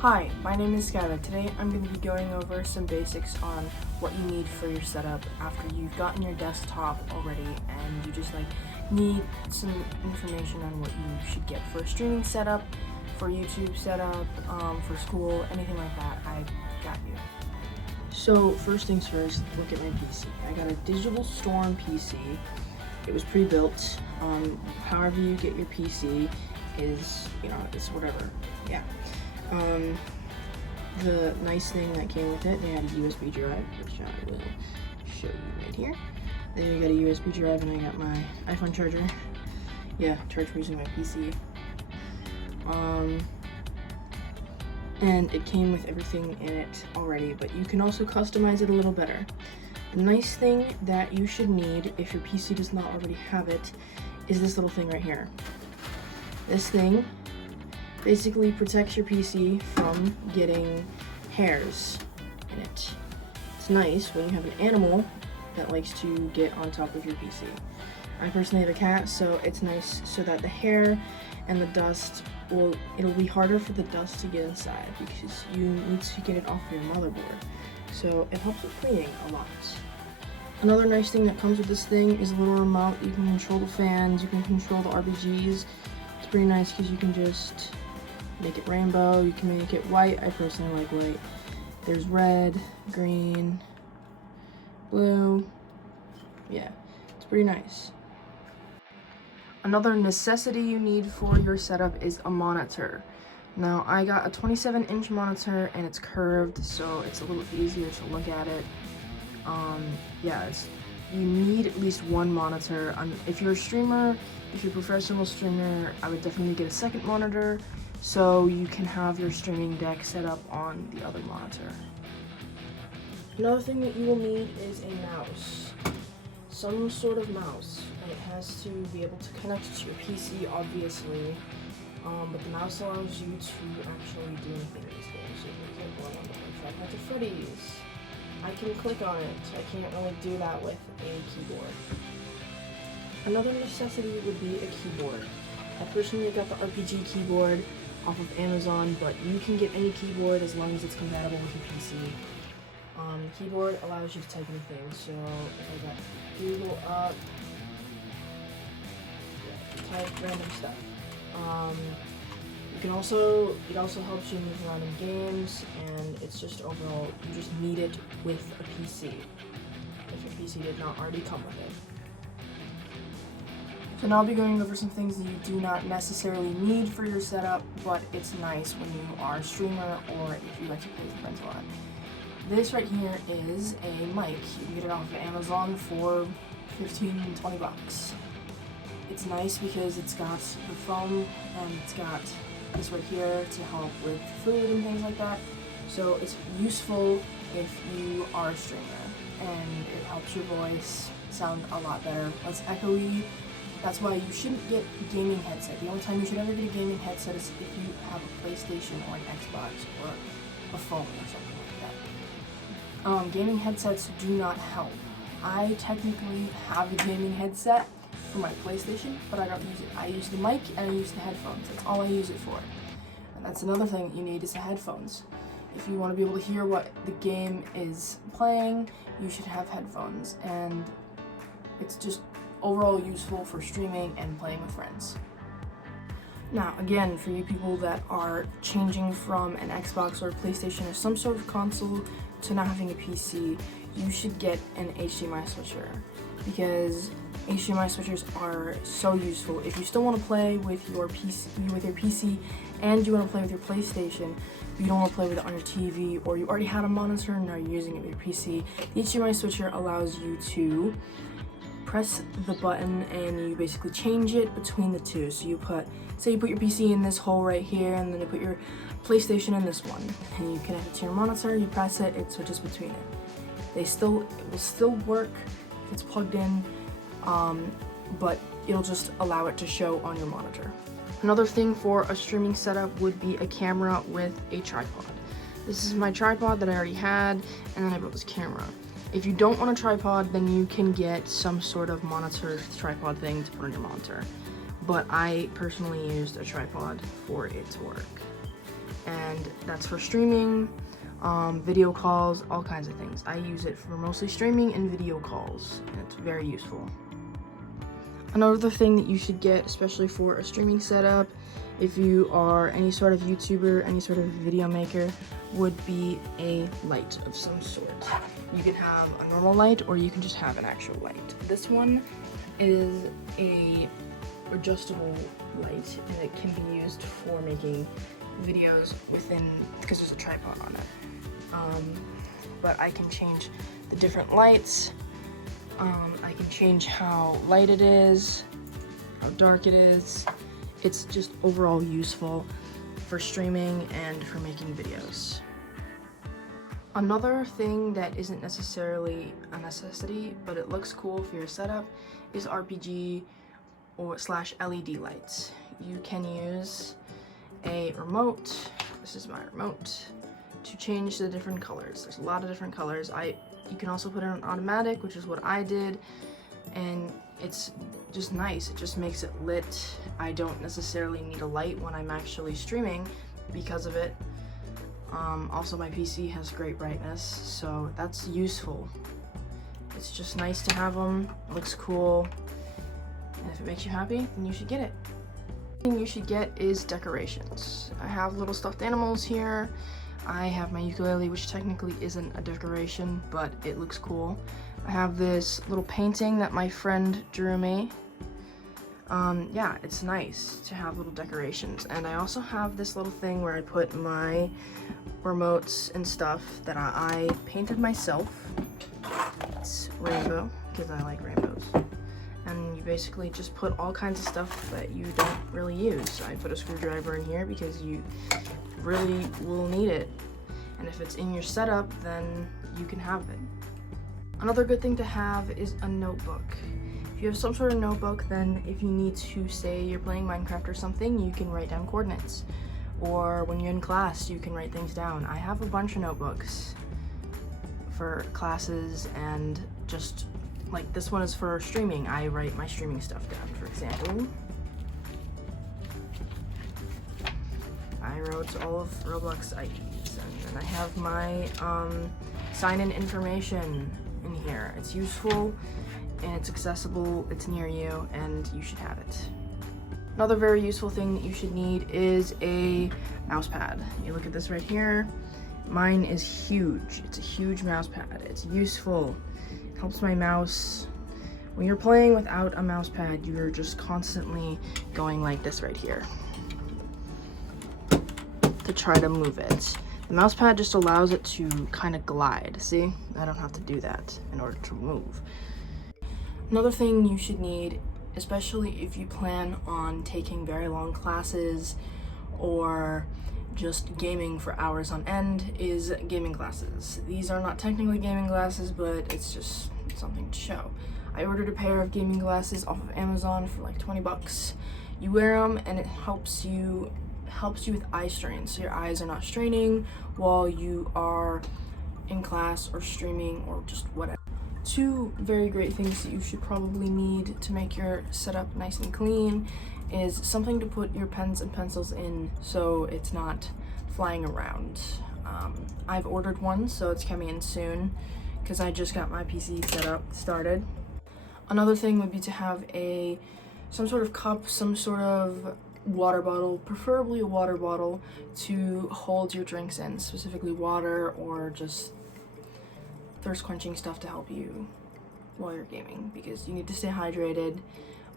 Hi, my name is Skyler. Today I'm going to be going over some basics on what you need for your setup after you've gotten your desktop already and you just need some information on what you should get for a streaming setup, for YouTube setup, for school, anything like that. I got you. So first things first, look at my PC. I got a Digital Storm PC. It was pre-built. However you get your PC is, it's whatever. Yeah. The nice thing that came with it, they had a USB drive, which I will show you right here. Then you got a USB drive, and I got my iPhone charger. Yeah, charge using my PC. And it came with everything in it already, but you can also customize it a little better. The nice thing that you should need, if your PC does not already have it, is this little thing right here. This thing basically protects your PC from getting hairs in it. It's nice when you have an animal that likes to get on top of your PC. I personally have a cat, so it's nice so that the hair and the dust it'll be harder for the dust to get inside because you need to get it off your motherboard. So it helps with cleaning a lot. Another nice thing that comes with this thing is a little remote. You can control the fans, you can control the RGBs. It's pretty nice because you can just make it rainbow, you can make it white. I personally like white. There's red, green, blue. Yeah, it's pretty nice. Another necessity you need for your setup is a monitor. Now, I got a 27-inch monitor and it's curved, so it's a little easier to look at it. You need at least one monitor. If you're a streamer, if you're a professional streamer, I would definitely get a second monitor so you can have your streaming deck set up on the other monitor. Another thing that you will need is a mouse. Some sort of mouse. And it has to be able to connect to your PC, obviously. But the mouse allows you to actually do things. So for example, I want to play Five Nights at Freddy's. I can click on it. I can't really do that with a keyboard. Another necessity would be a keyboard. I personally got the RPG keyboard off of Amazon, but you can get any keyboard as long as it's compatible with your PC. The keyboard allows you to type anything, so if I got Google up, type random stuff. It also helps you move around in games, and it's just overall, you just need it with a PC, if your PC did not already come with it. So now I'll be going over some things that you do not necessarily need for your setup, but it's nice when you are a streamer or if you like to play with friends a lot. This right here is a mic. You can get it off of Amazon for $15-20. It's nice because it's got the foam and it's got this right here to help with food and things like that. So it's useful if you are a streamer, and it helps your voice sound a lot better, less echoey. That's why you shouldn't get a gaming headset. The only time you should ever get a gaming headset is if you have a PlayStation or an Xbox or a phone or something like that. Gaming headsets do not help. I technically have a gaming headset for my PlayStation, but I don't use it. I use the mic and I use the headphones. That's all I use it for. And that's another thing that you need is the headphones. If you want to be able to hear what the game is playing, you should have headphones. And it's just overall useful for streaming and playing with friends. Now, again, for you people that are changing from an Xbox or a PlayStation or some sort of console to not having a PC, you should get an HDMI switcher, because HDMI switchers are so useful. If you still want to play with your PC and you want to play with your PlayStation, but you don't want to play with it on your TV, or you already had a monitor and now you're using it with your PC, the HDMI switcher allows you to press the button and you basically change it between the two. So you put your PC in this hole right here, and then you put your PlayStation in this one, and you connect it to your monitor, you press it, it switches between it. It will still work if it's plugged in, but it'll just allow it to show on your monitor. Another thing for a streaming setup would be a camera with a tripod. This is my tripod that I already had, and then I built this camera. If you don't want a tripod, then you can get some sort of monitor tripod thing to put on your monitor. But I personally used a tripod for it to work. and that's for streaming, video calls, all kinds of things. I use it for mostly streaming and video calls, and it's very useful. Another thing that you should get, especially for a streaming setup, if you are any sort of YouTuber, any sort of video maker, would be a light of some sort. You can have a normal light, or you can just have an actual light. This one is a adjustable light, and it can be used for making videos within, because there's a tripod on it. But I can change the different lights. I can change how light it is, how dark it is. It's just overall useful for streaming and for making videos. Another thing that isn't necessarily a necessity, but it looks cool for your setup, is RPG or /LED lights. You can use a remote, this is my remote, to change the different colors. There's a lot of different colors. You can also put it on automatic, which is what I did, and it's just nice. It just makes it lit. I don't necessarily need a light when I'm actually streaming because of it. Also, my PC has great brightness, so that's useful. It's just nice to have them. It looks cool, and if it makes you happy, then you should get it. The thing you should get is decorations. I have little stuffed animals here. I have my ukulele, which technically isn't a decoration, but it looks cool. I have this little painting that my friend drew me. Yeah, it's nice to have little decorations. And I also have this little thing where I put my remotes and stuff that I painted myself. It's rainbow, because I like rainbows. And you basically just put all kinds of stuff that you don't really use. I put a screwdriver in here because you really will need it, and if it's in your setup, then you can have it. Another good thing to have is a notebook. If you have some sort of notebook, then if you need to, say you're playing Minecraft or something, you can write down coordinates, or when you're in class you can write things down. I have a bunch of notebooks for classes, and just like this one is for streaming. I write my streaming stuff down. For example, I wrote all of Roblox IDs, and then I have my sign-in information in here. It's useful, and it's accessible, it's near you, and you should have it. Another very useful thing that you should need is a mouse pad. You look at this right here. Mine is huge. It's a huge mouse pad. It's useful. It helps my mouse. When you're playing without a mouse pad, you're just constantly going like this right here to try to move it. The mouse pad just allows it to kind of glide. See? I don't have to do that in order to move. Another thing you should need, especially if you plan on taking very long classes or just gaming for hours on end, is gaming glasses. These are not technically gaming glasses, but it's just something to show. I ordered a pair of gaming glasses off of Amazon for like 20 bucks. You wear them and it helps you with eye strain, so your eyes are not straining while you are in class or streaming or just whatever. Two very great things that you should probably need to make your setup nice and clean is something to put your pens and pencils in so it's not flying around. I've ordered one, so it's coming in soon because I just got my PC started. Another thing would be to have some sort of cup, some sort of water bottle, preferably a water bottle, to hold your drinks in, specifically water or just thirst quenching stuff to help you while you're gaming, because you need to stay hydrated.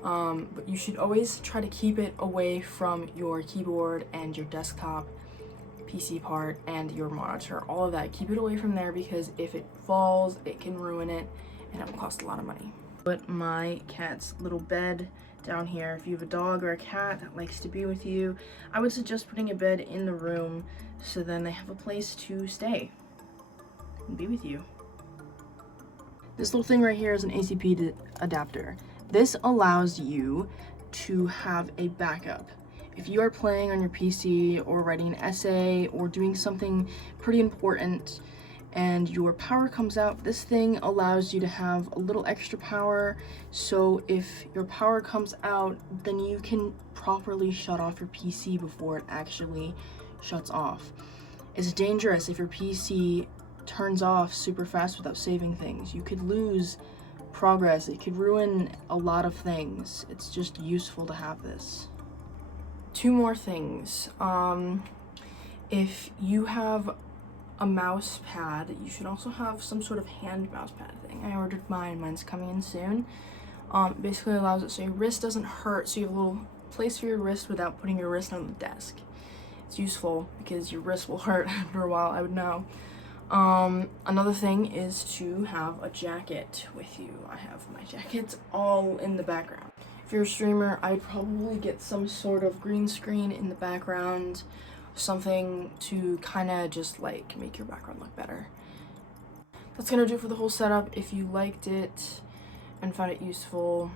But you should always try to keep it away from your keyboard and your desktop PC part and your monitor, all of that. Keep it away from there, because if it falls, it can ruin it and it will cost a lot of money. Put my cat's little bed down here. If you have a dog or a cat that likes to be with you, I would suggest putting a bed in the room so then they have a place to stay and be with you. This little thing right here is an ACP adapter. This allows you to have a backup. If you are playing on your PC or writing an essay or doing something pretty important and your power comes out, this thing allows you to have a little extra power, so if your power comes out, then you can properly shut off your PC before it actually shuts off. It's dangerous if your PC turns off super fast without saving things. You could lose progress. It could ruin a lot of things. It's just useful to have this. Two more things. If you have a mouse pad, you should also have some sort of hand mouse pad thing. I ordered mine. Mine's coming in soon. Basically allows it so your wrist doesn't hurt, so you have a little place for your wrist without putting your wrist on the desk. It's useful because your wrist will hurt after a while, I would know. Another thing is to have a jacket with you. I have my jackets all in the background. If you're a streamer, I'd probably get some sort of green screen in the background, something to kind of just like make your background look better. That's gonna do it for the whole setup. If you liked it and found it useful,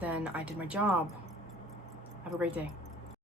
then I did my job. Have a great day.